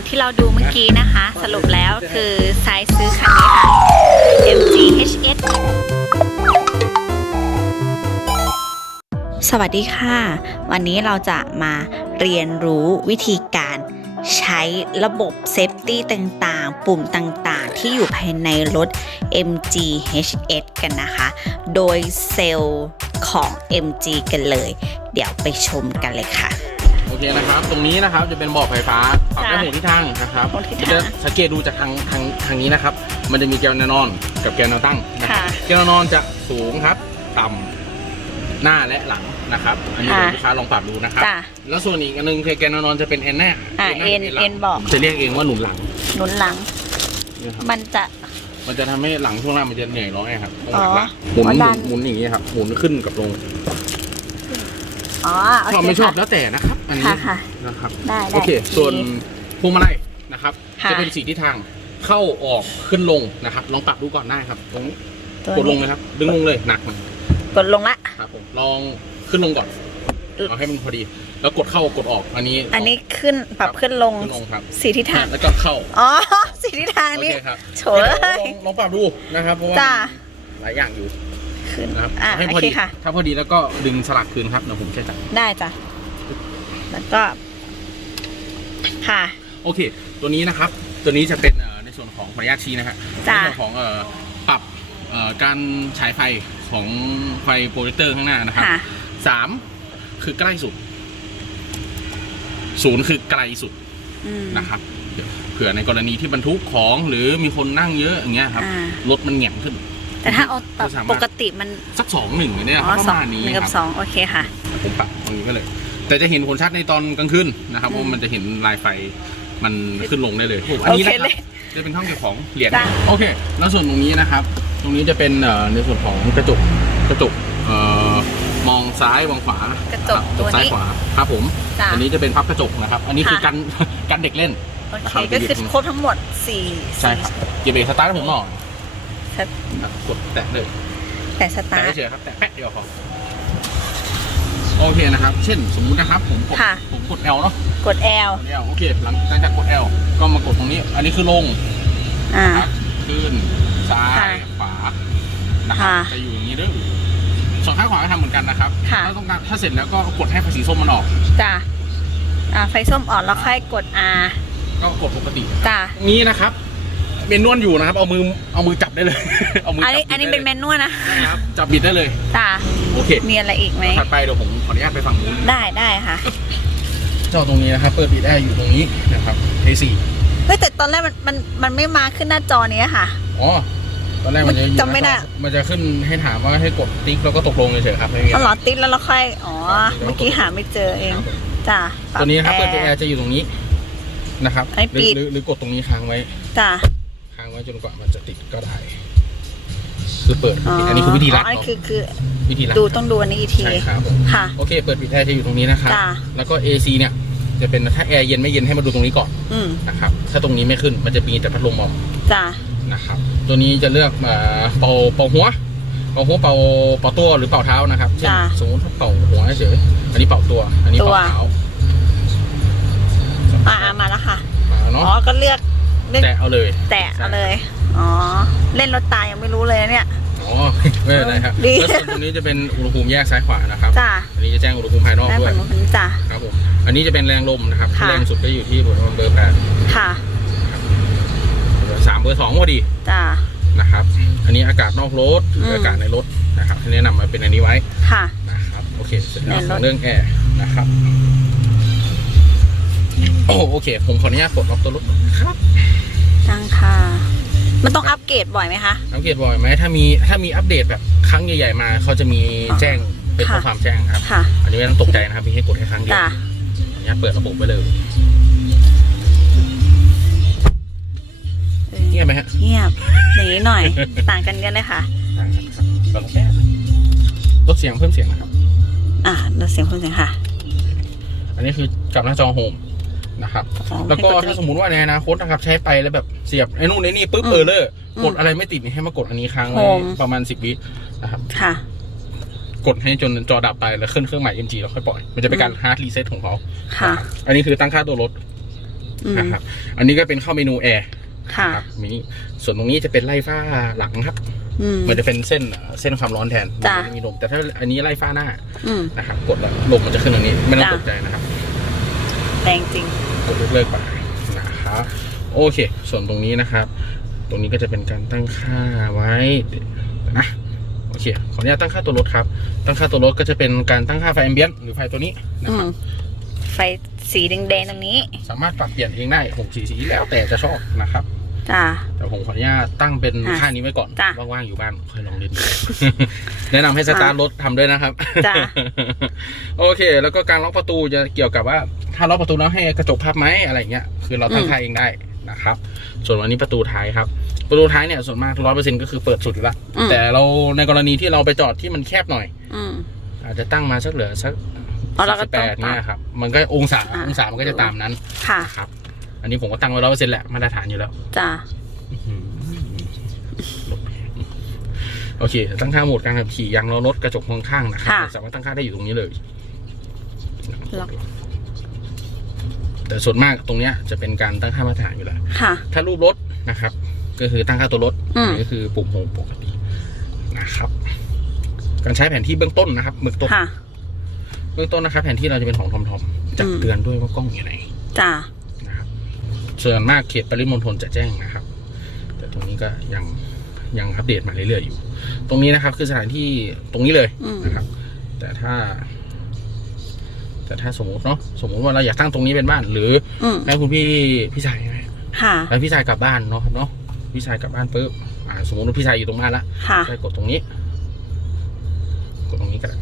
ดที่เราดูเมื่อกี้นะคะ สรุปแล้วคือไซส์ซื้อคันนี้ค่ะ MG HS สวัสดีค่ะ วันนี้เราจะมาเรียนรู้วิธีการใช้ระบบเซฟตี้ต่างๆ ปุ่มต่างๆ ที่อยู่ภายในรถ MG HS กันนะคะ โดยเซลล์ของ MG กันเลย เดี๋ยวไปชมกันเลยค่ะ เคนะครับ ตรงนี้นะครับจะเป็นเบาะไฟฟ้าปรับได้จ้ะหกทิศทางนะครับหกทิศทาง จะสังเกตดูจากทางทางทางนี้นะครับ มันจะมีแกนแนวนอนกับแกนแนวตั้งนะครับ ค่ะแกนแนวนอนจะสูงครับ ต่ำหน้าและหลังนะครับ อันนี้ค่ะเดี๋ยวลูกค้าลองปรับดูนะครับ จ้ะแล้วส่วนอีกอันหนึงคือแกนแนวนอนจะเป็นเอ็นแน่อะหาเอ็นหลังเอ็นเบาะ จะเรียกเองว่าหนุนหลังหนุนหลัง นะครับมันจะ มันจะทำให้หลังช่วงล่างมันจะเหนื่อยร้อยครับต้องหักหลังอ๋อหมุนหอ๋อดัมุนนหมุนอย่างนี้ครับหมุนขึ้นกับลง อ๋อโอชอบเคไม่ชอบค่ะ แล้วแต่นะครับ อันนี้ค่ะค่ะนะครับได้ได้โอเค ส่วนพวงมาลัยนะครับ ค่ะ จะเป็นสีทิศทางเข้าออกขึ้นลงนะครับ ลองปรับดูก่อนได้ครับตรงนี้ตัวกดลงนี้เลยครับ ดึงลงเลยหนักมันกดลงละ ครับผมลองขึ้นลงก่อนเอาให้มันพอดี แล้วกดเข้ากดออกอันนี้อันนี้ขึ้นปรับขึ้นลงขึ้นลงครับสีทิศทาง แล้วก็เข้าอ๋อสีทิศทางโอนี่เคครับโฉเดี๋ยยวลองลองปรับดูนะครับเพราะว่าจ้า หลายอย่างอยู่ ขึ้นนะครับอะให้โอพอเคดีค่ะ ถ้าพอดีแล้วก็ดึงสลักคืนครับเดี๋ยวผมใช้จับได้จ้ะ แล้วก็ ค่ะ โอเค ตัวนี้นะครับ ตัวนี้จะเป็นเอ่อในส่วนของขออนุญาตชี้นะครับจ้ะในส่วนของเอ่อปรับเอ่อการฉายไฟของไฟโปรเจคเตอร์ข้างหน้านะครับค่ะ สามคือใกล้สุดศูนย์คือไกลสุด อืม นะครับเผื่อในกรณีที่บรรทุกของหรือมีคนนั่งเยอะอย่างเงี้ยครับอ่า รถมันแหง่งขึ้น แต่ถ้าเอาปรับก็สามารถ ปกติมันสักสองหนึ่งเนี่ยอ๋คอรับประสองมาณนี้หนึ่งคกัรับบสองโอเคค่ะ ผมปรับตรงนี้ก็เลย แต่จะเห็นผลชัดในตอนกลางคืนนะครับอืมเพราะมันจะเห็นลายไฟมันขึ้นลงได้เลยโอเคอันนี้นะคเลรับยจะเป็นห้องเก็บของเหรียญจ้ะ โอเค แล้วส่วนตรงนี้นะครับ ตรงนี้จะเป็นเอ่อในส่วนของกระจกกระจกเอ่อมองซ้ายมองขวากระจกคบตัวนี้ซ้ายขวาครับผมจ้ะ อันนี้จะเป็นพับกระจกนะครับ อันนี้คือค่ะ กันกันเด็กเล่น โอเคนะครับก็คือครบทั้งหมดสี่ใช่ครับเกียร์เบรกสตาร์ทให้ผมหน่อย สครับกดแตะเลยแต่สตาแตะร์ท เฉยๆครับแตะแปะเดียวพอโอเคนะครับ เช่นสมมุตินะครับ ผมกดค่ะ ผมกด L เนาะกด L กด L โอเคหลังหลังจากกด L ก็มากดตรงนี้ อันนี้คือลงอ่า ครับขึ้นซ้ายค่ะขวานะครับค่ะจะอยู่อย่างนี้เด้อสองข้างขวาก็ทำเหมือนกันนะครับค่ะ ถ้าต้องการถ้าเสร็จแล้วก็กดให้ภาษีส้มมันออก จ้ะอ่าไฟส้มอ่อนแล้วค่อยกด R ก็กดปกติ จ้ะ ตรงนี้นะครับ เมนนวลอยู่นะครับ เอามือเอามือจับได้เลย เอามืออันจับนี้อันนี้เป็นเมบิดนนวลนะได้เลยครับจับบิดได้เลย จ้ะโอเคมีอะไรอีกไหมถัดไปเดี๋ยวผมขออนุญาตไปฝั่งนู้นได้ได้ค่ะ เจ้าตรงนี้นะครับ เปิดบิดได้อยู่ตรงนี้นะครับ A4 เฮ้ยแต่ตอนแรกมันมันมันไม่มาขึ้นหน้าจอนี้ค่ะ อ๋อ ตอนแรกมันจะอยู่จำไม่ได้มันจะขึ้นให้ถามว่าให้กดติ๊กแล้วก็ตกลงเฉยๆครับไม่มีอ๋ออะไรเหรอติดแล้วเราค่อยอ๋อเมื่อกี้หาไม่เจอเองครับผมจ้ะตัวนี้นะครับปเปิรัดบแอร์จะอยู่ตรงนี้นะครับให้หรือปิด หรือหรือกดตรงนี้ค้างไว้ จ้ะค้างไว้จนกว่ามันจะติดก็ได้ คือเปิดอ๋อปิดอันนี้คือวิธีรัดอ๋ออันนี้คือคือวิธีรัดดูต้องดูอันนี้อีกทีใช่ครับผมค่ะ โอเค เปิดปิดแอร์จะอยู่ตรงนี้นะครับจ้ะแล้วก็ AC เนี่ยจะเป็นถ้าแอร์เย็นไม่เย็นให้มาดูตรงนี้ก่อนอืมนะครับถ้าตรงนี้ไม่ขึ้นมันจะมีแต่พัดลมออกจ้ะนะครับ ตัวนี้จะเลือกเอ่อเป่าเป่าหัวเป่าหัวเป่าเป่าตัวหรือเป่าเท้านะครับเช่นจ้ะสมมติถ้าเป่าหัวเฉยอันนี้เป่าตัว อันนี้ตัวเป่าเท้าอ่ามาแล้วค่ะมาอ๋เนาะอก็เลือก เลือกแตะเอาเลยแตะเอาเลย อ๋อ เล่นรถตายยังไม่รู้เลยเนี่ย อ๋อไม่เป็นไรครับดี แล้วส่วนตรงนี้จะเป็นอุณหภูมิแยกซ้ายขวานะครับจ้ะอันนี้จะแจ้งอุณหภูมิภายนอกได้ด้ผวยลผลจ้ะครับผมอันนี้จะเป็นแรงลมนะครับค่ะ แรงสุดก็อยู่ที่เบอร์เบอร์แปดค่ะสามเบอร์สองพอดีจ้ะนะครับ อันนี้อากาศนอกรถหรือมอากาศในรถนะครับแนะนำมาเป็นอันนี้ไว้ค่ะ นะครับโอเคเสร็จแล้วในรถ ของเรื่องแอร์นะครับโอ้โอเค ผมขออนุญาตปลดล็อกตัวรถครับ จังค่ะมันต้องอัปเกรดบ่อยไหมคะสังเกตบ่อยไหมถ้ามีถ้ามีอัปเดตแบบครั้งใหญ่ๆมาเขาจะมีแจ้งเป็นข้อค่ะความแจ้งครับ ค่ะ อันนี้ไม่ต้องตกใจนะครับมีให้กดแค่ครั้งเดียวจ้ะขออนุญาตเปิดระบบไว้เลยเออเงียบไหมฮะเงียบอย่างนี้หน่อย ต่างกันเยอะเลยค่ะ ต่างกันครับลดแค่ลดเสียงเพิ่มเสียงนะครับ อ่าเราเสียงคุณเสียงค่ะ อันนี้คือกับหน้าจอโฮม นะครับอ๋อแล้วก็ให้ดถ้าสมมติว่าในอนาคตนะครับใช้ไปแล้วแบบเสียบไอ้นู่นไอ้นี่ปุ๊บอืมเออเลอร์อืมกดอะไรไม่ติดนี่ให้มากดอันนี้ค้างไว้ Home ประมาณสิบวินะครับค่ะ กดให้จนจอดับไปแล้วขึ้นเครื่องใหม่ MG แล้วค่อยปล่อย มันจะเป็นการฮาร์ดรีเซ็ตของเขาค่ะ อันนี้คือตั้งค่าตัวรถอืมนะครับอันนี้ก็เป็นเข้าเมนูแอร์ค่ะครับมีส่วนตรงนี้จะเป็นไล่ฟ้าหลังครับอืมมันจะเป็นเส้นเส้นความร้อนแทนจ้ะมันไม่มีลมแต่ถ้าอันนี้ไล่ฟ้าหน้าอืมนะครับกดแล้วลมมันจะขึ้นตรงนี้ ไม่ต้องจ้ะตกใจนะครับแรงจริงก ดยกเลิกไปนะครับโอเค ส่วนตรงนี้นะครับ ตรงนี้ก็จะเป็นการตั้งค่าไว้เดี๋ยวนะโอเคขออนุญาตตั้งค่าตัวรถครับ ตั้งค่าตัวรถก็จะเป็นการตั้งค่าไฟแอมเบียนหรือไฟตัวนี้นะอืครับมไฟสีแดงๆตรงนี้ สามารถปรับเปลี่ยนเองได้หกสีสีแล้วแต่จะชอบนะครับ จ้า แต่ผมขออนุญาตตั้งเป็นอะค่านี้ไว้ก่อน จ้ะว่างๆอยู่บ้านค่อยลองเล่นดู แนะนำให้สตาร์ทรถทำด้วยนะครับ จ้ะ โอเค แล้วก็การล็อกประตูจะเกี่ยวกับว่า ถ้าล็อกประตูแล้วให้กระจกพับไหมอะไรเงี้ย คือเราตั้งค่าเองได้นะครับ ส่วนวันนี้ประตูท้ายครับ ประตูท้ายเนี่ยส่วนมากร้อยเปอร์เซ็นต์ก็คือเปิดสุดอยู่แล้วอืม แต่เราในกรณีที่เราไปจอดที่มันแคบหน่อย อืม อาจจะตั้งมาสักเหลือสักอ๋อเราก็แปต้องดเนี่ยครับ มันก็องศาอะ องศามันก็จะตามนั้นค่ะ นะครับ อันนี้ผมก็ตั้งไว้ร้อยเปอร์เซ็นต์แหละมาตรฐานอยู่แล้วจ้าโอเค ตั้งค่าโหมดการขับขี่ยางล้อรถกระจกมองข้างนะครับค่ะสามารถตั้งค่าได้อยู่ตรงนี้เลยล็อกแต่ส่วนมากตรงเนี้ยจะเป็นการตั้งค่ามาตรฐานอยู่แล้วค่ะถ้ารูปรถนะครับ ก็คือตั้งค่าตัวรถอืมนี่ก็คือปุ่มโฮมปกตินะครับ การใช้แผนที่เบื้องต้นนะครับเบื้องต้นค่ะเบื้องต้นนะครับ แผนที่เราจะเป็นของทอมทอมจะอืมเตือนด้วยว่ากล้องอยู่ไหนจ้านะครับ ส่วนมากเขตปริมณฑลจะแจ้งนะครับ แต่ตรงนี้ก็ยังยังอัปเดตมาเรื่อยๆอยู่ ตรงนี้นะครับคือสถานที่ตรงนี้เลยอืมนะครับ แต่ถ้า แต่ถ้าสมมติเนาะสมมติว่าเราอยากตั้งตรงนี้เป็นบ้าน หรืออืมให้คุณพี่พี่ชายใช่ไหมค่ะแล้วพี่ชายกลับบ้านเนาะครับเนาะพี่ชายกลับบ้านปุ๊บอ่าสมมติว่าพี่ชายอยู่ตรงบ้านละค่ะใช่กดตรงนี้ กดตรงนี้ก็ได้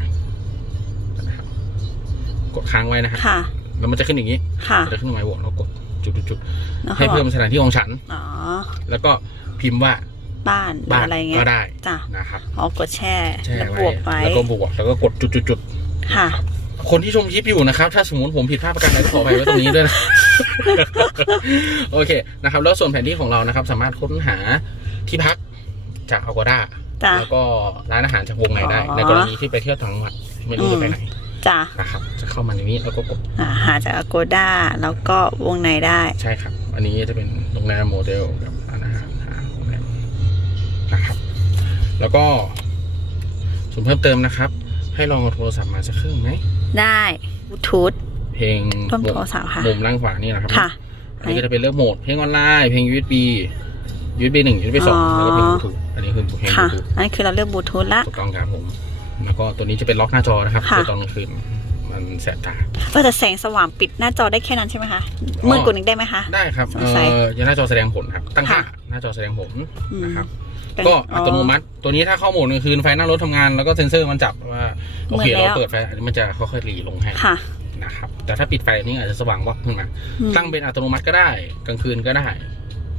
นะครับกดค้างไว้นะครับค่ะแล้วมันจะขึ้นอย่างนี้ค่ะมันจะขึ้นมาไว้บอกเรากด จุดๆแล้วๆให้เพิ่มสถานที่ของฉัน อ๋อ แล้วก็พิมพ์ว่าบ้านหรือบ้านอะไรเงี้ก็ยได้จ้านะครับอ๋อกดแช่แช่แล้วไว้บวกไว้แล้วก็บวกแล้วก็กดจุดๆค่ะๆคนที่ชมคลิปอยู่นะครับ ถ้าสมมติผมผิดพลาดประการใดก็ขออภัยไว้ตรงนี้ด้วยนะโอเคนะครับ แล้วส่วนแผนที่ของเรานะครับ สามารถค้นหาที่พักจาก Agoda จ้าแล้วก็ร้านอาหารจากวงในได้อ๋อในกรณีที่ไปเที่ยวต่างจังหวัดไม่รู้จะไปไหนจ้านะครับจะ เข้ามาในนี้แล้วก็กดอ่าหาจาก Agoda แล้วก็วงในได้ ใช่ครับ อันนี้จะเป็นโรงแรมโมเดลกับร้านอาหารหาโรงแรมนะครับ แล้วก็ส่วนเพิ่มเติมนะครับ ให้ลองเอาโทรศัพท์มาสักเครื่องไหมได้บลูทูธ เพลงร่วมโทรศัพท์ค่ะ มุมล่างขวานี่นะครับค่ะ อันนี้ก็จะเป็นเลือกโหมด เพลงออนไลน์เพลง USB USB หนึ่ง USB สองอ๋อ แล้วก็เพลงบลูทูธอันนี้คือเพลงบค่ะลูทูธอันนี้คือเราเลือกบลูทูธละ ถูกต้องครับผม แล้วก็ตัวนี้จะเป็นล็อกหน้าจอนะครับค่ะคือตอนกลางคืน มันแสบตาเออแต่แสงสว่างปิดหน้าจอได้แค่นั้นใช่ไหมคะมืดกว่านี้ได้ไหมคะ ได้ครับสงเอ่สัยอยังหน้าจอแสดงผลครับ ตั้งค่าค่ะหน้าจอแสดงผลอืมนะครับเป็นก็อัตโนมัติ ตัวนี้ถ้าเข้าโหมดกลางคืนไฟหน้ารถทำงานแล้วก็เซ็นเซอร์มันจับว่าโอเคมืดแล้วเราเปิดไฟอันนี้มันจะค่อยๆหลีลงให้ค่ะนะครับแต่ถ้าปิดไฟอันนี้อาจจะสว่างวับขึ้นมาอืมตั้งเป็นอัตโนมัติก็ได้กลางคืนก็ได้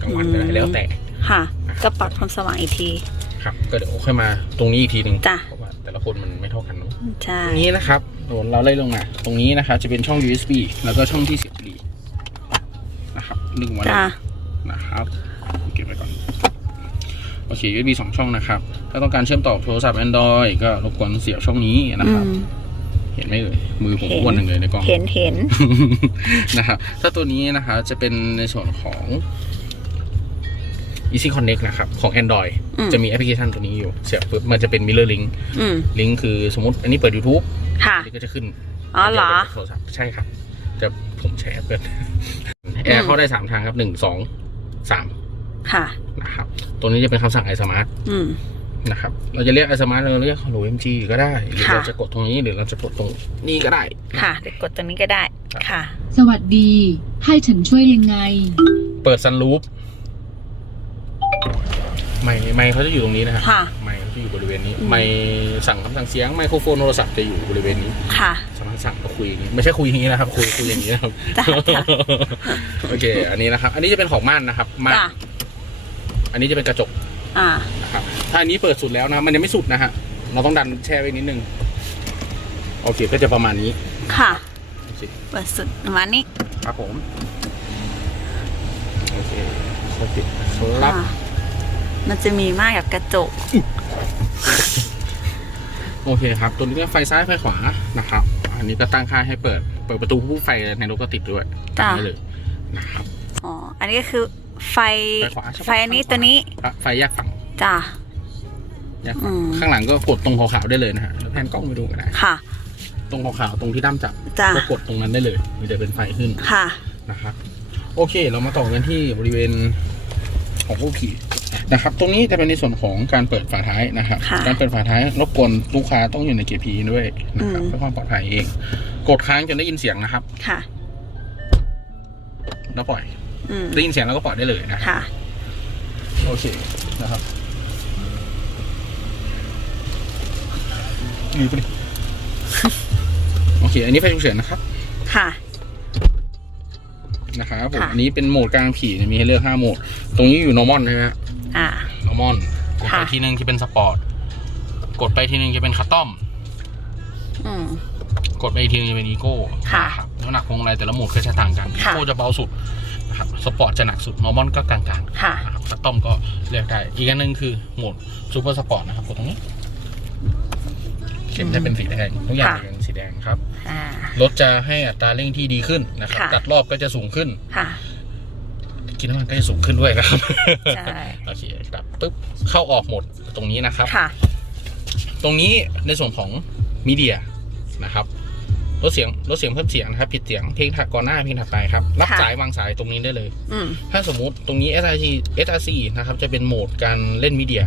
กลางวันก็ได้อืมแล้วแต่ค่ะก็ปรับความสว่างอีกทีครับ ก็เดี๋ยวค่อยมาตรงนี้อีกทีหนึ่งจ้ะเพราะว่าแต่ละคนมันไม่เท่ากันเนอะใช่ตรงนี้นะครับ โดนเราไล่ลงมาตรงนี้นะครับจะเป็นช่อง USB แล้วก็ช่องที่เสียบบุหรี่นะครับหนึ่งวันจ้านะครับเก็บไว้ก่อนโอเค USB สองช่องนะครับ ถ้าต้องการเชื่อมต่อโทรศัพท์ Android ก็รบกวนเสียบช่องนี้นะอืครับมเห็นไหมเอ่ยมือผมเห็นอ้วนหนึ่งเลยในกล้องเห็นเห็นนะครับ ถ้าตัวนี้นะครับจะเป็นในส่วนของ Easy Connect นะครับ ของ Android อืมจะมีแอปพลิเคชันตัวนี้อยู่ เสียบปุ๊บมันจะเป็น Mirror Link อืมลิงก์คือสมมติอันนี้เปิด YouTube ค่ะ อันนี้ก็จะขึ้นอ๋อเหรอดี๋ยวป็นโทรศัพท์ใช่ครับจะผมแชร์เพื่อนแอร์เข้าได้สามทางครับหนึ่งสองสามค่ะ นะครับ ตัวนี้จะเป็นคำสั่ง iSmart อืม นะครับ เราจะเรียก iSmart เราเรียก Hello MG ก็ได้ หรือค่ะ เราจะกดตรงนี้หรือเราจะกดตรงนี้ก็ได้ ค่ะเดี๋ยวกดตรงนี้ก็ได้ค่ะ สวัสดี ให้ฉันช่วยยังไง เปิดซันรูฟไมค์ไมค์เขาจะอยู่ตรงนี้นะครับ ค่ะไมค์เขาจะ อยู่บริเวณนี้อืมไมค์สั่งคำสั่งเสียงไมโครโฟนโทรศัพท์จะอยู่บริเวณนี้ค่ะสามารถสั่งก็คุยอย่างนี้ไม่ใช่คุยอย่างนี้นะครับคุยคุยอย่างนี้นะครับจ้ะจ้ะโอเค อันนี้นะครับ อันนี้จะเป็นของม่านนะครับม่านจ้าอันนี้จะเป็นกระจกอ่านะครับถ้าอันนี้เปิดสุดแล้วนะมันยังไม่สุดนะฮะเราต้องดันแช่ไว้นิดนึงโอเคก็จะประมาณนี้ค่ะโอเคเปิดสุดประมาณนี้ครับผมโอเคสติดครับอ่ามันจะมีมากกับกระจก โอเคครับ ตัวนี้ก็ไฟซ้ายไฟขวานะครับ อันนี้ก็ตั้งค่าให้เปิด เปิดประตูผู้ไฟในรถก็ติดด้วยจ้ะตั้งได้เลยนะครับ อ๋อ อันนี้ก็คือไฟ ไฟขวาใช่ปะ ไฟอันนี้ตัวนี้ไฟแยกฝั่งจ้ะ แยกอืฝั่งมข้างหลังก็กดตรงขาวๆได้เลยนะฮะแล้วแพนกล้องไปดูกันนะค่ะ ตรงขาวๆตรงที่ด้ามจับจ้ะ ก็กดตรงนั้นได้เลยมันจะเป็นไฟขึ้นค่ะ นะครับ โอเค เรามาต่อกันที่บริเวณของผู้ขี่ นะครับ ตรงนี้จะเป็นในส่วนของการเปิดฝาท้ายนะครับค่ะการเปิดฝาท้ายรบกวนลูกค้าต้องอยู่ในเกียร์พีด้วยนะครับอืมเพื่อความปลอดภัยเอง กดค้างจนได้ยินเสียงนะครับ ค่ะ แล้วปล่อยอืมได้ยินเสียงแล้วก็ปล่อยได้เลยนะครับค่ะ โอเคนะครับนี่ไปดิโอเค อันนี้ไฟฉุกเฉินนะครับ ค่ะนะครับผมค่ะอันนี้เป็นโหมดกลางขี่เนี่ยมีให้เลือก5โหมด ตรงนี้อยู่ normal นะฮะ อ่า normal กดไปค่ะ ทีนึงที่เป็นสปอร์ตกดไปทีนึงจะเป็นคัตตอม อืม กดไปอีกทีนึงจะเป็นอีโก้ค่ะนะครับน้ำหนักพวงมาลัยแต่ละโหมดก็จะต่างกันอีค่ะ โก้จะเบาสุดนะครับสปอร์ตจะหนักสุด normal ก็กลางค่ะ ๆนะครับคัตตอมก็เลือกได้อีกอันหนึงคือโหมดซูเปอร์สปอร์ตนะครับกดตรงนี้เข็มจะเป็นสีแดงทุกอย่างค่ะ จะเป็นสีแดงครับ อ่า รถจะให้อัตราเร่งที่ดีขึ้นนะครับ ค่ะ ตัดรอบก็จะสูงขึ้น ค่ะ กินน้ำมันก็จะสูงขึ้นด้วยนะครับใช่โอเคครับปุ๊บเข้าออกหมดตรงนี้นะครับค่ะ ตรงนี้ในส่วนของมีเดียนะครับลดเสียงลดเสียงเพิ่มเสียงนะครับผิดเสียงเพลงถัดก่อนหน้าเพลงถัดไปครับ รับค่ะสายวางสายตรงนี้ได้เลยอืมถ้าสมมุติตรงนี้ SRC SRC นะครับ จะเป็นโหมดการเล่นมีเดีย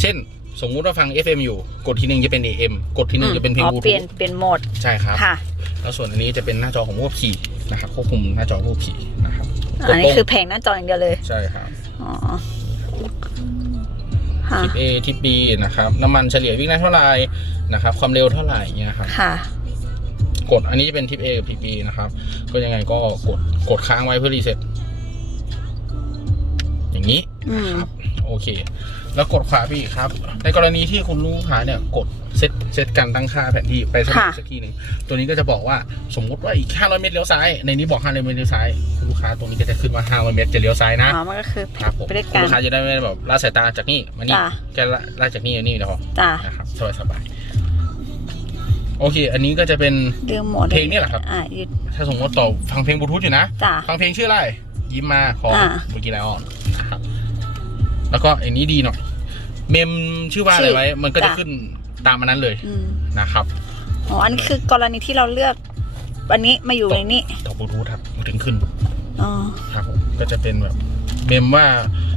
เช่นสมมุติว่าฟัง FM อยู่ กดทีหนึ่งจะเป็น AM กดทีหนึ่งจะเป็นเพลงอ๋บลูอเปลี่ยนทูธเปลี่ยนโหมดใช่ครับค่ะแล้วส่วนอันนี้จะเป็นหน้าจอของผู้ขับขี่นะครับควบคุมหน้าจอผู้ขับขี่นะครับ อันนี้กดปุ่มคือแผงหน้าจออย่างเดียวเลย ใช่ครับอ๋อค่ะทิป A ทิป B นะครับ น้ำมันเฉลี่ยวิ่งได้เท่าไหร่นะครับ ความเร็วเท่าไหร่เงี้ยครับค่ะกดอันนี้จะเป็นทิป A กับทิป B นะครับ ก็ยังไงก็กดกดค้างไว้เพื่อรีเซ็ตอย่างนี้อืมครับ โอเค แล้วกดขวาไปอีกครับ ในกรณีที่คุณลูกค้าเนี่ยกดเซตเซตการตั้งค่าแผนที่ไปสมัครค่ะสักทีหนึ่งตัวนี้ก็จะบอกว่าสมมุติว่าอีก 500 เมตรเลี้ยวซ้ายในนี้บอก 500 เมตรเลี้ยวซ้ายคุณลูกค้าตรงนี้ก็จะขึ้นว่า 500 เมตรจะเลี้ยวซ้ายนะอ๋อมันก็คือครับผมไปด้วยคุกัณนลูกค้าจะได้ไม่แบบละสายตาจากนี่มานี่จ้ะแค่ละละจากนี่มานี่เดี๋ยวพอจ้านะครับสบายสบายโอเค อันนี้ก็จะเป็นเรื่องโหมดเพลงนี่แหละครับอ่ายึดถ้าสมมติต่อฟังเพลงบลูทูธอยู่นะจ้าฟังเพลงชื่ออะไร ยิ้มมาของอ่าเมื่อกี้แล้วอ่อนนะครับ แล้วก็อันนี้ดีหน่อย เมมชื่อว่าอะไรไว้ มันก็จะขึ้นตามอันนั้นเลยอืมนะครับอ๋ออันนี้คือกรณีที่เราเลือก วันนี้มาอยู่ในนี้ต่อบลูทูธครับมันถึงขึ้นอ๋อครับผมก็จะเป็นแบบเมมว่า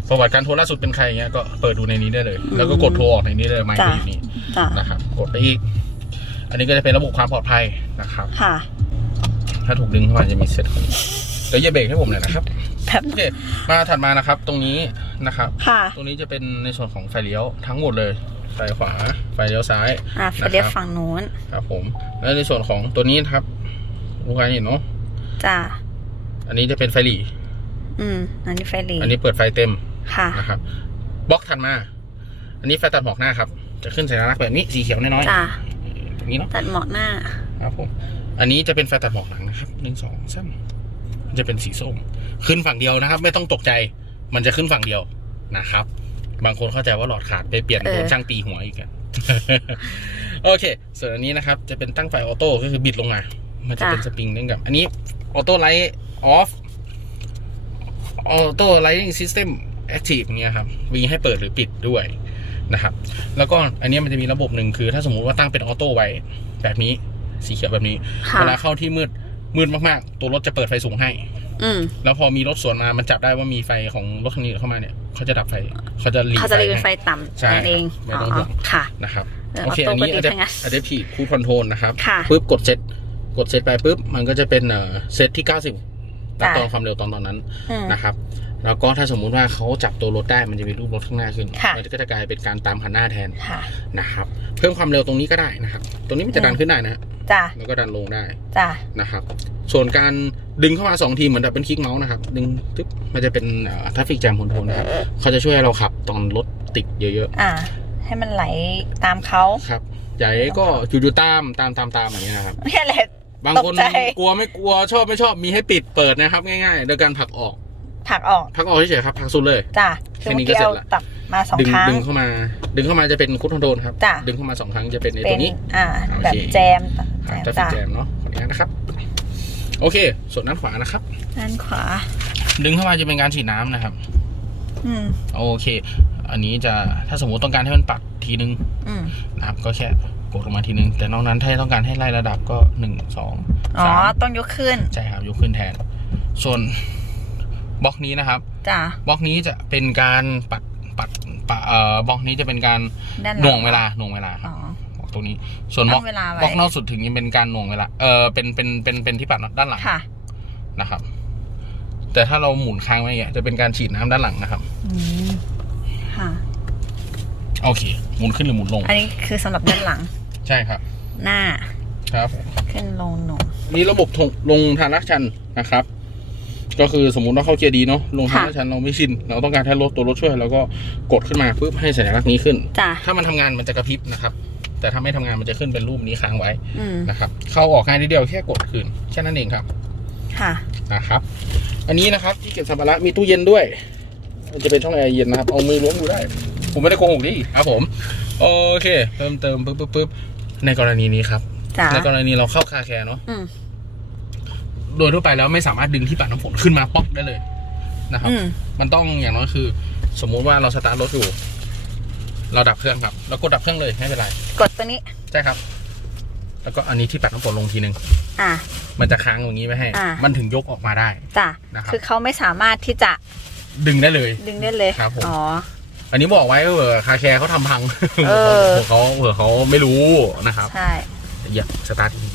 ประวัติการโทรล่าสุดเป็นใครเงี้ยก็เปิดดูในนี้ได้เลย แล้วก็กดโทรออกในนี้เลยไมค์ก็อยู่นี่จ้านะครับ กดไปอีก อันนี้ก็จะเป็นระบบความปลอดภัยนะครับ ค่ะ ถ้าถูกดึงเข้ามาจะมีเซตของเดี๋ยวอย่าเบรกให้ผมหน่อยนะครับ แบบโอเคมาถัดมานะครับ ตรงนี้นะครับ ค่ะ ตรงนี้จะเป็นในส่วนของไฟเลี้ยวทั้งหมดเลยไฟขวาไฟเลี้ยวซ้ายอ่าไฟเลี้ยวฝั่งนู้นครับ ผม แล้วในส่วนของตัวนี้นะครับ ลูกค้าเห็นเนาะจ้าอันนี้จะเป็นไฟหลีอืมอันนี้ไฟหลีอันนี้เปิดไฟเต็มค่ะนะครับบล็อกถัดมา อันนี้ไฟตัดหมอกหน้าครับ จะขึ้นสัญลักษณ์แบบนี้สีเขียวน้อยจ้าๆตรงนี้เนาะตัดเหมาะหน้าครับผมอันนี้จะเป็นไฟตัดหมอกหลังนะครับหนึ่งสองสามมัน จะเป็นสีส้มขึ้นฝั่งเดียวนะครับ ไม่ต้องตกใจ มันจะขึ้นฝั่งเดียวนะครับ บางคนเข้าใจว่าหลอดขาดไปเปลี่ยนเออโดนช่างตีหัวอีกอะโอเค ส่วนอันนี้นะครับ จะเป็นตั้งไฟออโต้ก็คือบิดลงมา มันจะเป็นสปริงเด้งกับ อันนี้ออโต้ไลท์ออฟออโต้ไลท์ซิสเต็มแอคทีฟเงี้ยครับมีให้เปิดหรือปิดด้วยนะครับ แล้วก็อันนี้มันจะมีระบบหนึ่งคือ ถ้าสมมุติว่าตั้งเป็นออโต้ไว้แบบนี้สีเขียวแบบนี้ค่ะเวลาเข้าที่มืด มืดมากๆ ตัวรถจะเปิดไฟสูงให้ อืม แล้วพอมีรถสวนมา มันจับได้ว่ามีไฟของรถคันนี้เข้ามาเนี่ยเขาจะดับไฟเขาจะหลีเขาจะรีเป็นไฟให้ต่ำใช่นั่นเองไม่อ๋ต้องห่วองค่ะนะครับเออโอเคออโต้อันนี้ก็ดีทั้งนั้นอะเดปทีฟคูคอนโทรลนะครับค่ะปุ๊บกดเซตกดเซตไปปุ๊บมันก็จะเป็นเอ่อเซตที่ 90ตามจ้ะตอนความเร็วตอนตอนนั้นอืมนะครับ แล้วก็ถ้าสมมุติว่าเขาจับตัวรถได้มันจะมีรูปรถข้างหน้าขึ้น ค่ะ มัก็จะกลายเป็นการตามคันหน้าแทนค่ะนะครับ เพิ่มความเร็วตรงนี้ก็ได้นะครับ ตรงนี้มันจะดันขึ้นได้นะฮะจ้าแล้วก็ดันลงได้จ้านะครับ ส่วนการดึงเข้ามาสองทีเหมือนแบบเป็นคลิกเมาส์นะครับ ดึงตึ๊บมันจะเป็นทัฟฟิกแจมคอนโทรลนะครับเขาจะช่วยให้เราขับตอนรถติดเยอะอ่า ให้มันไหลตามเขาๆครับใหญ่ก็จู่ๆตามตามตามตามอย่างเงี้ยนะครับไม่ใช่แหละ บางคนตกใจ กลัวไม่กลัวชอบไม่ชอบมีให้ปิดเปิดนะครับ ง่ายๆ โดยการผลักออก ผลักออกผลักออกเฉยๆครับผลักสุดเลยจ้าแค่คือนี้เมื่อก็กี้เสร็จเอาละตับมาสองดึงครั้งดึงเข้ามา ดึงเข้ามาจะเป็นคุดคอนโทรลครับจ้ะดึงเข้ามาสองครั้งจะเป็นในเป็ตันวนี้ อ่าโอเคแบบแจมครับแจจะมฟิกจ้าแจมเนาะขออนุญาตนะครับ โอเค ส่วนด้านขวานะครับด้านขวา ดึงเข้ามาจะเป็นการฉีดน้ำนะครับ อืมโอเค อันนี้จะถ้าสมมติต้องการให้มันปัดทีนึงอืมนะครับก็แค่กดลงมาทีนึง แต่นอกนั้นถ้าต้องการให้ไล่ระดับก็หนึ่งสองอ๋อสามต้องยกขึ้นใช่ครับยกขึ้นแทน ส่วน บล็อกนี้นะครับจ้ะบล็อกนี้จะเป็นการปัดปัดปะเอ่อบล็อกนี้จะเป็นการด้านหน่วงเวลาหน่วงเวลาคอ๋รับอ บล็อกตรงนี้ ส่วนบล็อกตั้งเวลาไว้ บล็อกนอกสุดถึงยังเป็นการหน่วงเวลาเออเป็นเป็นเป็นเป็นที่ปัดด้านหลังค่ะนะครับ แต่ถ้าเราหมุนค้างไว้อย่างเงี้ยจะเป็นการฉีดน้ำด้านหลังนะครับ อืมค่ะ โอเค หมุนขึ้นหรือหมุนลง อันนี้คือสำหรับด้านหลังใช่ครับ หน้าครับผมขึ้นลงหนงนี่ระบบทงลงทางลักชันนะครับ ก็คือสมมุติว่าเข้าเกียร์ดีเนาะลงทางลักชันเราไม่ชิน เราต้องการให้รถตัวรถช่วยเราก็กดขึ้นมาปุ๊บให้สัญลักษณ์นี้ขึ้นจ้ะถ้ามันทำงานมันจะกระพริบนะครับ แต่ถ้าไม่ทำงานมันจะขึ้นเป็นรูปนี้ค้างไว้อืมนะครับ เข้าออกง่ายนิดเดียวแค่กดคืนแค่นั้นเองครับ ค่ะนะครับ อันนี้นะครับที่เก็บสัมภาระมีตู้เย็นด้วย มันจะเป็นช่องแอร์เย็นนะครับ เอามือล้วงดูได้ ผมไม่ได้โกหกดิครับผม โอเค เพิ่มเติมปุ๊บปุ๊บปุ๊บในกรณีนี้ครับจ้ะในกรณีเราเข้าคาแคร์เนาะอืม โดยทั่วไปแล้วไม่สามารถดึงที่ปัดน้ำฝนขึ้นมาป๊อกได้เลยนะครับอืมมันต้องอย่างน้อยคือ สมมุติว่าเราสตาร์ทรถอยู่ เราดับเครื่องครับ แล้วกดดับเครื่องเลยไม่เป็นไรกดตัวนี้ใช่ครับ แล้วก็อันนี้ที่ปัดน้ำฝนลงทีนึงอะมันจะค้างอย่างนี้ไว้ให้ อ่ามั มันถึงยกออกมาได้ จ้ะนะครับ คือเขาไม่สามารถที่จะดึงได้เลย ดึงได้เลยครับผม อ๋อ อันนี้บอกไว้เผื่อคาแคร์เขาทำพังเออ เผื่อเขาเผื่อเขาไม่รู้นะครับใช่ เหยียบสตาร์ทอีกโ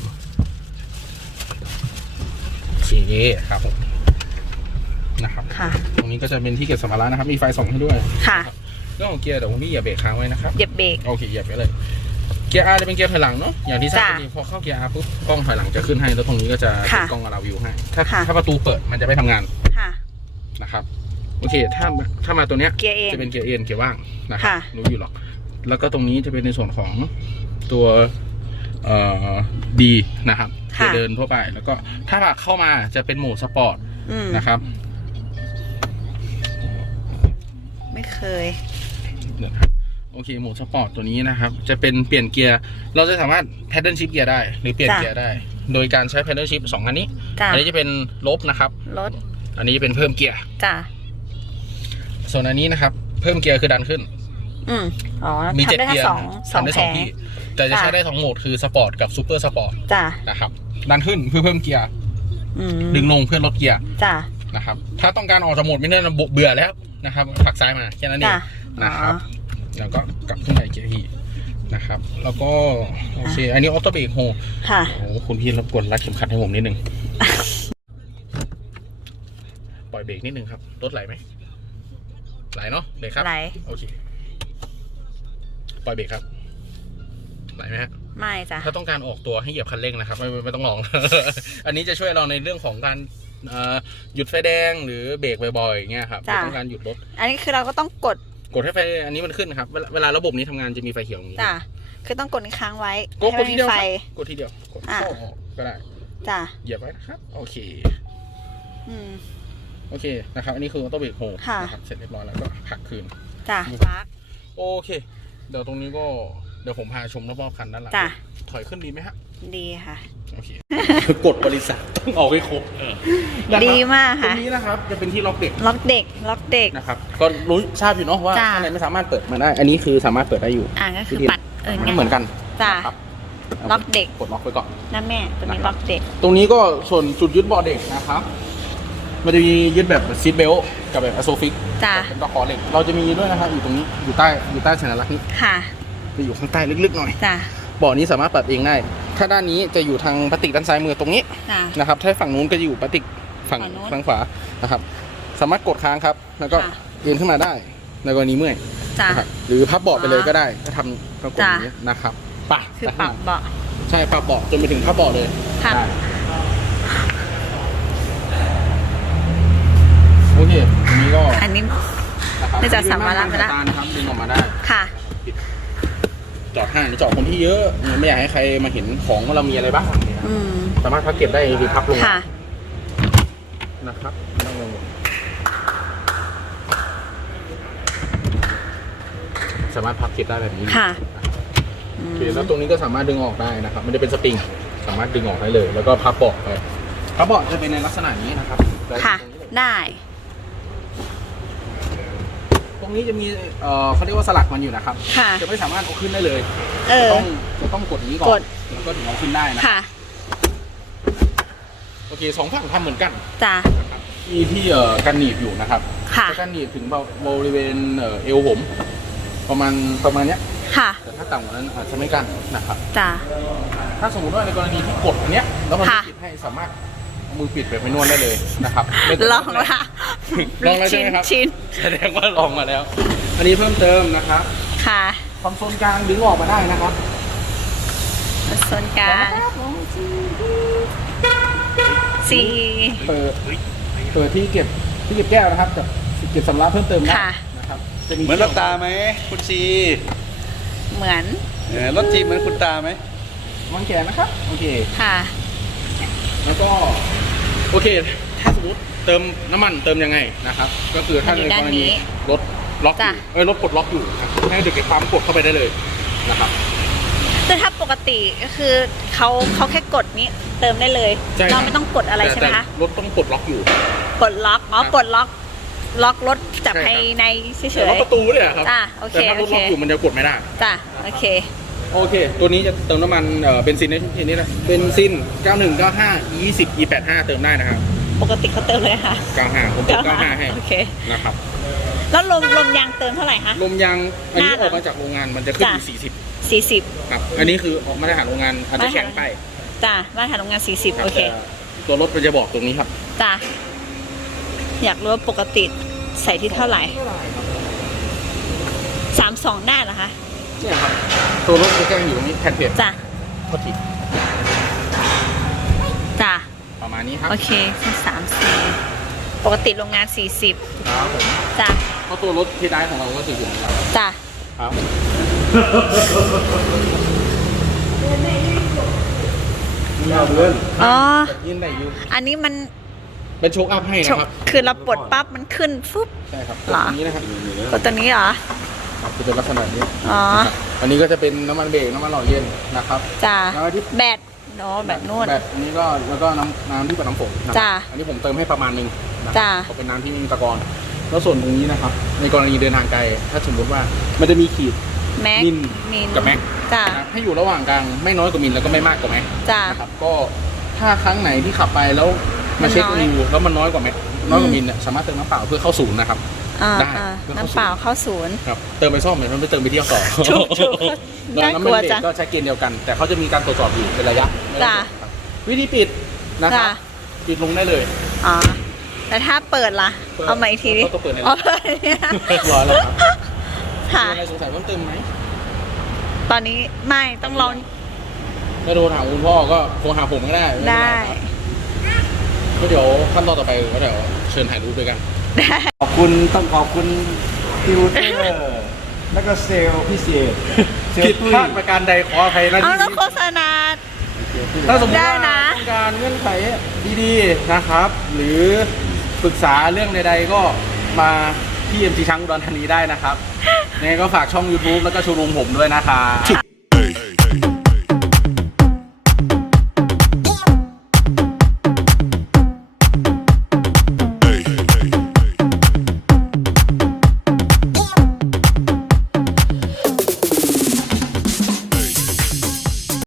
อเคครับผมนะครับค่ะ ตรงนี้ก็จะเป็นที่เก็บสัมภาระนะครับ มีไฟส่องให้ด้วยค่ะ เรื่องของเกียร์เดี๋ยวผมพี่เหยียบเบรกค้างไว้นะครับ เหยียบเบรก โอเคเหยียบไปเลย เกียร์ R จะเป็นเกียร์ถอยหลังเนาะ อย่างที่ทราบจ้ะกันดีพอเข้าเกียร์ R ปุ๊บกล้องถอยหลังจะขึ้นให้ แล้วตรงนี้ก็จะค่ะเป็นกล้องอาราวิวให้ ถ้าค่ะ ถ้าประตูเปิดมันจะไม่ทำงานค่ะ นะครับ โอเค ถ้าถ้ามาตัวเนี้ย เกียร์เอง จะเป็นเกียร์เอ็นเกียร์ว่างนะครับ ค่ะ รู้อยู่หรอก แล้วก็ตรงนี้จะเป็นในส่วนของตัวเอ่อดีนะครับ เกียร์เดินทั่วไป แล้วก็ถ้าเข้ามาจะเป็นโหมดสปอร์ตอืมนะครับไม่เคย เดี๋ยวนะครับโอเคโหมดสปอร์ตตัวนี้นะครับ จะเป็นเปลี่ยนเกียร์ เราจะสามารถแพดเดิลชิ f เกียร์ได้ หรือเปลี่ยนจ้ะ เกียร์ได้ โดยการใช้แพดเดิลชิ f สองอันนี้ จ้ะอันนี้จะเป็นลบนะครับ รถอันนี้เป็นเพิ่มเกียร์ จ้ะส่วนอันนี้นะครับ เพิ่มเกียร์คือดันขึ้น อืมอ๋อมีทำเจ็ดได้ทั้เกียงร์สองสองทำได้แผสองง ที่แต่จะจ้ะ ใช้ได้สองโหมดคือสปอร์ตกับซูเปอร์สปอร์ตจ้ะนะครับ ดันขึ้นเพื่อเพิ่มเกียร์ อืมดึงลงเพื่อลดเกียร์จ้ะนะครับ ถ้าต้องการออกจากโหมดไม่เนื่อเบื่อแล้วนะครับผลักซ้ายมาแค่นั้นเอจ้ะงนะครับ แล้วก็กลับขึ้นไปเกียร์ที่นะครับ แล้วก็โอเคอันนี้ออโต้เบรกโฮค่ะ โอ้โหคุณพี่รบกวนรัดเข็มขัดให้ผมนิดนึง ปล่อยเบรกนิดนึงครับรถไหลไหมไหลเนาะเบรกครับ ไหล โอเค ปล่อยเบรกครับ ไหลไหมฮะไม่จ้ะถ้าต้องการออกตัวให้เหยียบคันเร่งนะครับไม่ไม่ไม่ต้องลอง อันนี้จะช่วยเราในเรื่องของการเอ่อหยุดไฟแดงหรือเบรกบ่อยๆอย่างเงี้ยครับจ้ะต้องการหยุดรถ อันนี้คือเราก็ต้องกดกดให้ไฟอันนี้มันขึ้นนะครับเวลาเวลาระบบนี้ทำงานจะมีไฟเขียวอย่างนี้ จ้ะคือต้องกดนี้ค้างไว้กดให้กมัดนทีมีเดียวไฟ ครับกดทีเดียวกดอะ เข้าออกก็ได้จ้ะเหยียบไว้นะครับ โอเค อืม โอเคนะครับ อันนี้คือออโต้เบรกโฮค่ะ นะครับเสร็จเรียบร้อยแล้วก็ผลักคืน จ้ะอืมปาร์คโอเค เดี๋ยวตรงนี้ก็ เดี๋ยวผมพาชมรอบๆคันด้านหลังจ้ะ ถอยขึ้นดีไหมฮะดีค่ะ โอเค กดบริษัทต้องเอาให้ครบนะครับดีมากตรค่ะงนี้นะครับจะเป็นที่ล็อกเด็กล็อกเด็ก ล็อกเด็ก นะครับก็รู้ทราบอยู่เนาะว่าจ้ะ ข้างในไม่สามารถเปิดมาได้ อันนี้คือสามารถเปิดได้อยู่อ่าก็คือปัดเออไม่เนี่ยเหมือนกันจ้ะ นะครับล็อกเด็ก กดล็อกไว้ก่อน นะแม่ตัวนี้ล็อกเด็ก ตรงนี้ก็ส่วนจุดยึดเบาะเด็กนะครับ มันจะมียึดแบบซีทเบลกับแบบอโซฟิกจ้ะ เป็นตะขอเหล็ก เราจะมีด้วยนะครับอยู่ตรงนี้อยู่ใต้อยู่ใต้สัญลักษณ์นี้ค่ะ จะอยู่ข้างใต้ลึกๆหน่อยจ้ะเบาะนี้สามารถปรับเองได้ ถ้าด้านนี้จะอยู่ทางพลาสติกด้านซ้ายมือตรงนี้จ้ะ นะครับ ถ้าฝั่งนู้นก็จะอยู่พลาสติกฝั่งฝั่งนู้น ทางขวานะครับ สามารถกดค้างครับ แล้วก็ค่ะเอ็นขึ้นมาได้ในกรณีเมื่อยจ้ะ นะครับหรือพับเบาะไปเลยก็ได้ก็ทำก็กดอย่างจ้ะนี้นะครับไป่ะคือปรับเบาะ ใช่ปรับเบาะจนไปถึงพับเบาะเลยค่ะ ได้โอเคอันนี้ก็อันนี้ นะครับนี่จะสัมภาระไปละตานะครับดึงออกมาได้ ค่ะ จอดห้างหรือจอดคนที่เยอะไม่อยากให้ใครมาเห็นของว่าเรามีอะไรบ้างเนี่ยนะอืมสามารถพับเก็บได้คือพับลงมาค่ะ นะครับไม่ต้องกังวลสามารถพับเก็บได้แบบนี้ค่ะโอเคแล้วตรงนี้ก็สามารถดึงออกได้นะครับไม่ได้เป็นสปริงสามารถดึงออกได้เลย แล้วก็พับเบาะไปเขาบอกจะเป็นในลักษณะนี้นะครับค่ะ ตรงนี้เลยได้ต รงนี้จะมีเอ่อเขาเรียกว่าสลักมันอยู่นะครับ ค่ะ จะไม่สามารถเอาขึ้นได้เลยเออต้องจะต้องกดนี้ก่อนกดแล้วก็ถึงเอาขึ้นได้นะค่ะโอเคสองฝั่งทำเหมือนกันจ้ะนะครับมีที่เอ่อกันหนีบอยู่นะครับค่ะ จะกันหนีบถึงบริเวณเอ่อเอวผม ประมาณประมาณเนี้ยค่ะแต่ถ้าต่ำกว่านั้นอาจจะไม่กันนะครับ จ้ะ ถ้าสมมติว่าในกรณีที่กดอันเนี้ยแล้วมันไม่ค่ะปิดให้สามารถเอา มือปิดแบบไม่นวดได้เลยนะครับไม่ต้ลองละลองแล้วใช่ไหมครับชิ้นแสดงว่าลองมาแล้ว อันนี้เพิ่มเติมนะครับค่ะคอนโซลกลางดึงออกมาได้นะครับส่วนกลางสี่เปิดเปิดที่เก็บที่เก็บแก้วนะครับกับเก็บสำรับเพิ่มเติมได้ค่ะนะครับจะเหมือนรถตาไหมคุณชีเหมือนเออรถจีบเหมือนคุณตาไหมวางแขนนะครับ โอเคค่ะ แล้วก็ โอเค ถ้าสมมติเติมน้ำมันเติมยังไงนะครับ ก็คือถ้ามันอยู่ในกด้านรนี้ณีรถล็อกอจ้ะ ยู่เอ้ยรถปลดล็อกอยู่นะครับให้เด็กเก็บความกดเข้าไปได้เลยนะครับ แต่ถ้าปกติก็คือเขาเขาแค่กดนี้เติมได้เลย ใช่ครับเราไม่ต้องกดอะไรใช่ไหมแต่คะรถต้องปลดล็อกอยู่กดล็อกอ๋อครับกดล็อก ล็อกรถจากใช่ครับ ภายในเฉแต่ย ล็อกประตูเนี่ยครับจ้ะโอเคแต่ถ้ารถล็อกโอเคอยู่มันจะกดไม่ได้ ๆจ้ะโอเค โอเค ตัวนี้จะเติมน้ำมันเอ่อเบนซินในทีนี้นะเบนซิน 91 95 20 E85 เติมได้นะครับ ปกติเขาเติมเลยค่ะ95 ผมเติม95 ให้โอเคนะครับ แล้วลมลมยางเติมเท่าไหร่คะ ลมยางอันนี้หน้าหลัองอกมาจากโรงงานมันจะขึ้นจ้ะอยู่40สี่สิบครับ อันนี้คือออกมาตรฐานโรงงานอาจจะแข็งไปจ้ะมาตรฐานโรงงานสี่สิบครับโอเคแต่ตัวรถมันจะบอกตรงนี้ครับจ้ะอยากรู้ว่าปกติใส่ที่เท่าไหร่สามสองได้เหรอคะ เนี่ยครับตัวรถจะแกล้งอยู่ตรงนี้แผ่นเพจจ้ะกดทีจ้ะประมาณนี้ครับโอเคสามสี่ปกติโรงงานสี่สิบครับผมจ้ะเพราะตัวรถที่ได้ของเราก็40เหมือนกันจ้ะครับนี่เอาเลื่อนอ๋อยินได้อยู่อันนี้มันเป็นโชคอัพให้ฉนะกครับ คือเราปลดปั๊บมันขึ้นฟึบใช่ครับเหรอตัวนี้นะครับกดตัวนี้เหรอ ครับจะเป็นลักษณะนี้อ๋อ นะครับอันนี้ก็จะเป็นน้ำมันเบรกน้ำมันหล่อเย็นนะครับ จ้ะแล้วที่ แบตเนาะแบตนู่น แบบนี้ก็แล้วก็น้ำน้ำที่ปัดน้ำฝนนะครับจ้ะอันนี้ผมเติมให้ประมาณหนึงนะจ้ะเขาเป็นน้ำที่ไมมีตะกอนแล้วส่วนตรงนี้นะครับ ในกรณีเดินทางไกล ถ้าสมมติว่ามันจะมีขีด แม็กมิลมินกับแม็ก จ้ะนะครับให้อยู่ระหว่างกลางไม่น้อยกว่ามิลแล้วก็ไม่มากกว่าแม็กจ้ะนะครับก็ถ้าครั้งไหนที่ขับไปแล้วมาเช็คมันน้อยดูแล้วมันน้อยกว่าแม็กน้อยกว่ามิลเนี่ยสามารถเติมน้ำเปล่าเพื่อเข้าศูนย์นะครับอ่า ได้อ่าเพื่อเข้าน้ำเปล่าเข้าศูนย์ครับเติมไปซ่อมเหมือนมันไม่เติมไปเที่ยวต่อถูกถูกแล้วน่ากน้ำลัมันวเบรจักงก็ใช้เกณฑ์เดียวกัน แต่เขาจะมีการตรวจสอบอยู่เป็นระยะไม่ได้จ้ะครับวิธีปิดนะครับจ้ะปิดลงได้เลยอ๋อแต่ถ้าเปิดล่ะเปิดเอาใหม่อีกทีดิก็ต้องเปิดในอ๋อเปิดเนี่ยรอแล้วครับค่ะมีอะไรสงสัยเพิ่มเติมไหมตอนนี้ไม่ต้องลองถ้าโทรถามคุณพ่อก็โทรหาผมก็ได้ม่เป็นรได้ครับก็เดี๋ยวขั้นตอนต่อไปก็เดี๋ยวเชิญถ่ายรูปด้วยกันได้ ขอบคุณต้องขอบคุณติวเตอร์แล้วก็เซลล์พิเศษเซลผิดล์ตุ้พลาดประการใดขออภัยนะเอาที่แล้วโฆษณา ถ้าสมมติได้ว่านะ ต้องการเงื่อนไขดีๆนะครับ หรือปรึกษาเรื่องใดๆก็มาที่เอ็มซีช้างอุดรธานีได้นะครับยังไงก็ฝากช่อง YouTube แล้วก็โชว์รูมผมด้วยนะครับ